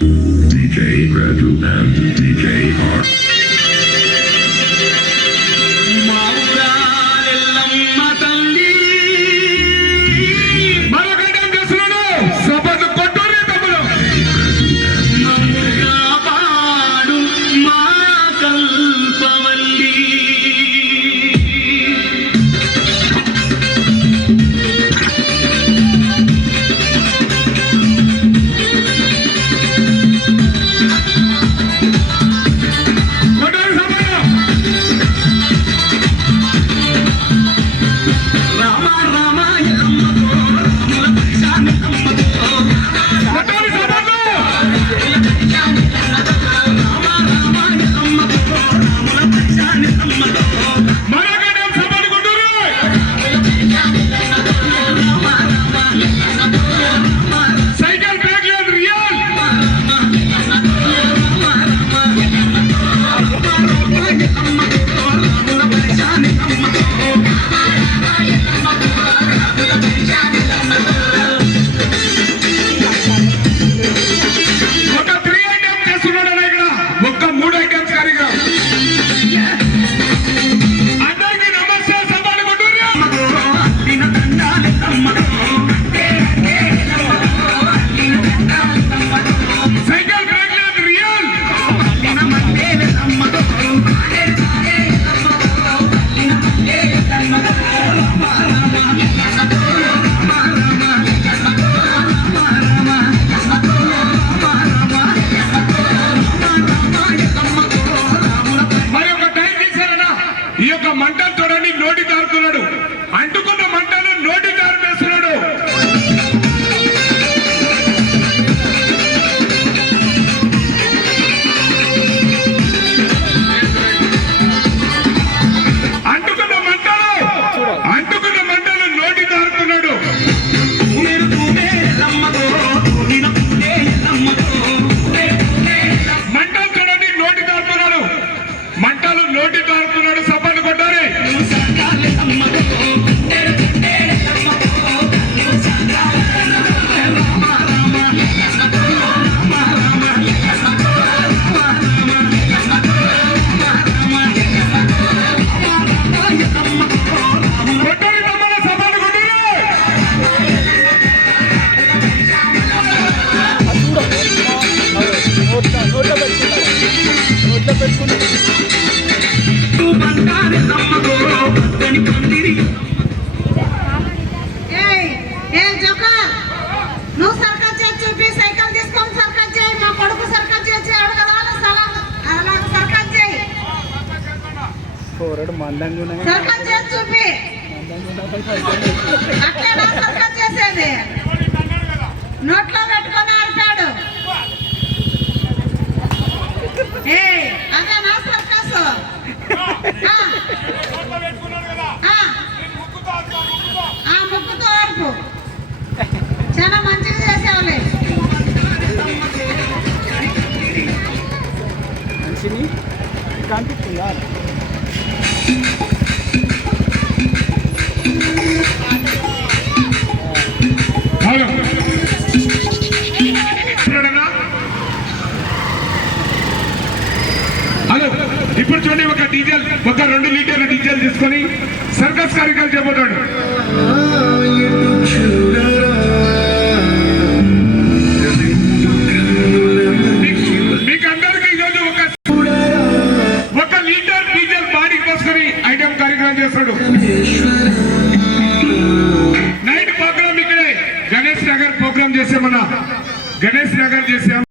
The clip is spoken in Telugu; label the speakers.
Speaker 1: DJ Radu and DJ
Speaker 2: R. ¡Mara! ನಮ್ಮ అందంగా చేసేది. నోట్లో పెట్టుకొని ఆడతాడు. అదే నా సర్కస్. ముక్కుతో ఆడుపు చాలా మంచిది చేసేవాళ్ళు.
Speaker 3: ఒక రెండు లీటర్ల డీజిల్ తీసుకొని సర్కస్ కార్యక్రమం చేపట్టాడు ఒక లీటర్ ఐటమ్ కార్యక్రమం చేస్తాడు. నైట్ ప్రోగ్రామ్ ఇక్కడే. గణేష్ నగర్ ప్రోగ్రామ్ చేసామన్నా గణేష్ నగర్ చేసాం